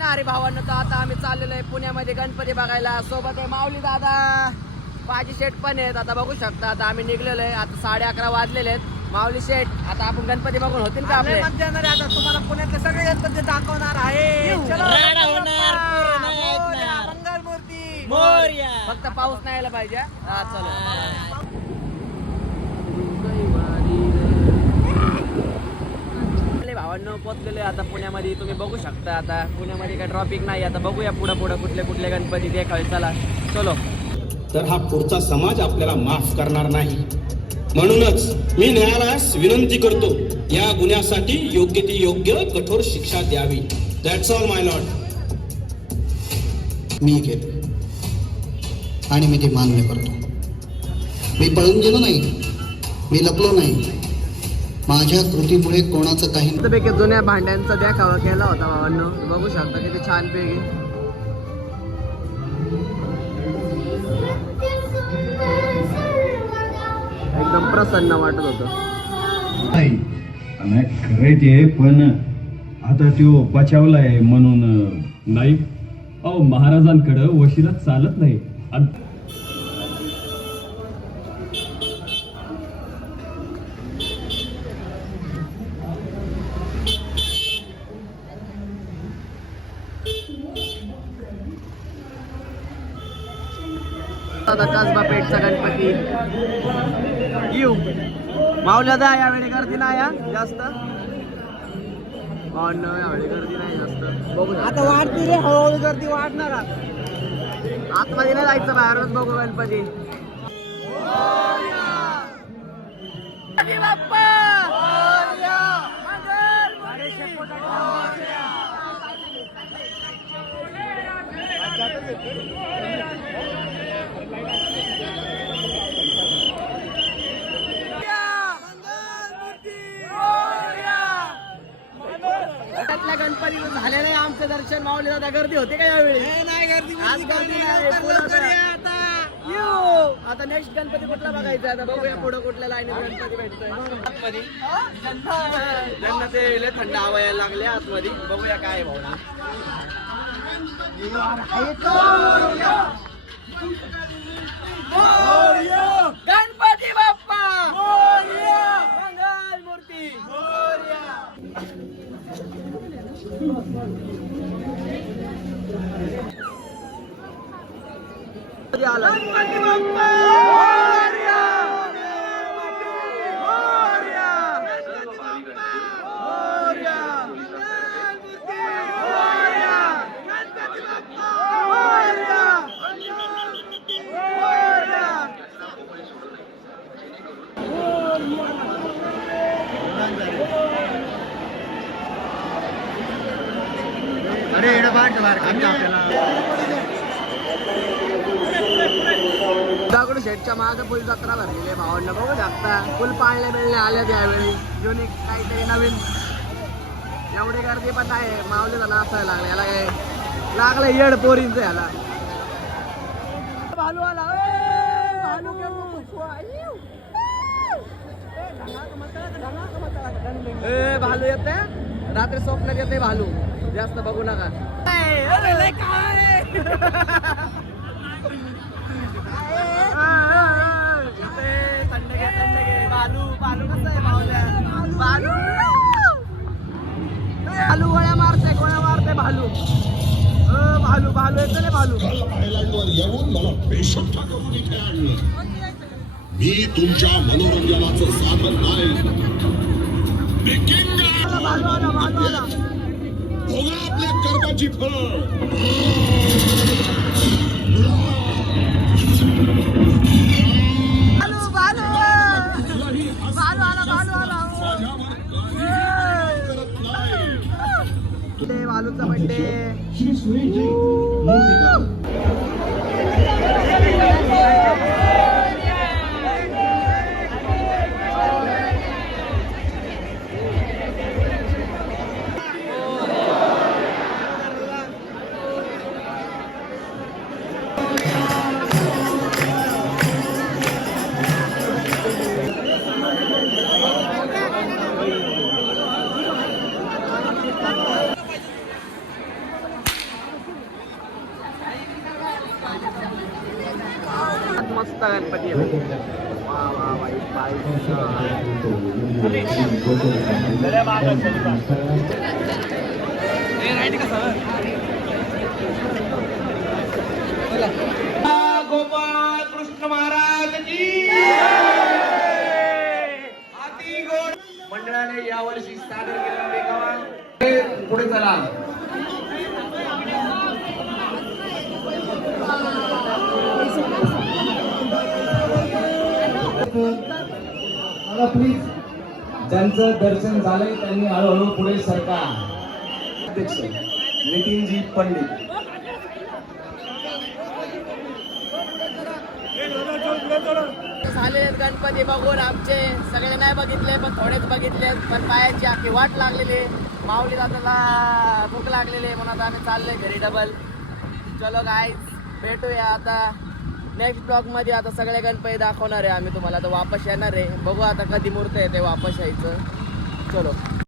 कृष्ण हरी भावांनो, तर आता आम्ही चाललेलो आहे पुण्यामध्ये गणपती बघायला. सोबत आहे माऊली दादा, बाजी शेठ पण आहेत. आता बघू शकता, आता आम्ही निघलेलो आहे. आता 11:30 वाजलेले आहेत. माऊली शेठ, आता आपण गणपती बघून होतील का आपले? आता तुम्हाला पुण्यातले सगळे गणपती दाखवणार आहे. मंगलमूर्ती मोरया. फक्त पाऊस नाही यायला पाहिजे. हा चलो. भावांनो पोचलेले आता पुण्यामध्ये. तुम्ही बघू शकता आता पुण्यामध्ये काय ट्रॉफिक नाही. आता बघूया पुढे पुढे कुठले कुठले गणपती देखावे. चला चलो. तर हा पुढचा समाज आपल्याला माफ करणार नाही. म्हणूनच मी न्यायालयास विनंती करतो, या गुन्ह्यासाठी योग्य ती योग्य कठोर शिक्षा द्यावी. That's all my lord. मी केलं आणि मी ते मान्य करतो. मी पळून गेलो नाही, मी लपलो नाही. माझ्या कृतीमुळे कोणाचं काही पैकी जुन्या भांड्यांचा देखावा केला होता भावांनो. बघू शकता किती छान पैकी. एकदम प्रसन्न वाटत होतं. नाही खरंय ते, पण आता तो बचावलाय म्हणून नाही. अहो महाराजांकडे वशिला चालत नाही. आता कसबा पेठचा गणपती येऊ. माऊल्या दा यावेळी गर्दी नाही जास्त. यावेळी गर्दी नाही जास्त. बघू आता वाढती रे, हळूहळू गर्दी वाढणार. आतमध्ये नाही जायचं, बाहेरच बघू गणपती. बाप्पा गणपती झाले नाही आमचं दर्शन. माऊली दादा गर्दी होते का यावेळी? नाही गर्दी. आज गर्दी नाही. आता नेक्स्ट गणपती कुठला बघायचा? आता बघूया पुढे कुठल्या लाईनीत गणपती भेटतोय. आतमध्ये त्यांना ते लय थंड हवा यायला लागले आतमध्ये. बघूया काय भावना. गणपती बाप्पा मंगल मूर्ती. गणपती बाप्पा दगडूशेठच्या मागे फुल जत्रा भरलेली आहे भावांना. बघू शकता फुल पाळणे मिळणे आले त्यावेळी. युनिक काहीतरी नवीन. एवढी गर्दी पण नाही. माऊली झाला असायला लागले. याला काय लागलं येड पोरींचं. याला भालू आला. भालू येते रात्री स्वप्नात येते भालू. जास्त बघू नका. भालू भालू कसं आहे भावल्या? भालू भालू गोळ्या मारते भालू. भालू भालू येतो ना भालू. येऊन मला बेशुद्ध करून इथे आणलं. मी तुमच्या मनोरंजनाचं साधन नाही. भालू आला. भोगा आपल्या कर्माची फळ. भालूचा बड्डे. श्री सुरेशजी मूर्तिकार. मोठा गणपती आहे. वा वा वा, एक बाईचा. गोपाळ कृष्ण महाराज की अति गोड मंडळाने यावर्षी सादर केलेला देखावा पुढे चला. मला प्लीज ज्यांचं दर्शन झालंय त्यांनी हळूहळू पुढे सरका. अध्यक्ष नितीनजी पंडित. झाले गणपती बघून आमचे सगळे नाही बघितले पण थोडेच बघितले, पण पायाची आखी वाट लागलेली. माऊली दादाला भूक लागलेली म्हणून आता आम्ही चाललोय घरी डबल. चलो गाईज भेटूया आता नेक्स्ट ब्लॉग मध्ये. आता सगळे गणपती दाखवणार आहे आम्ही तुम्हाला. तर वापस येणार आहे, बघू आता कधी मूर्त येते वापस यायचं. चलो.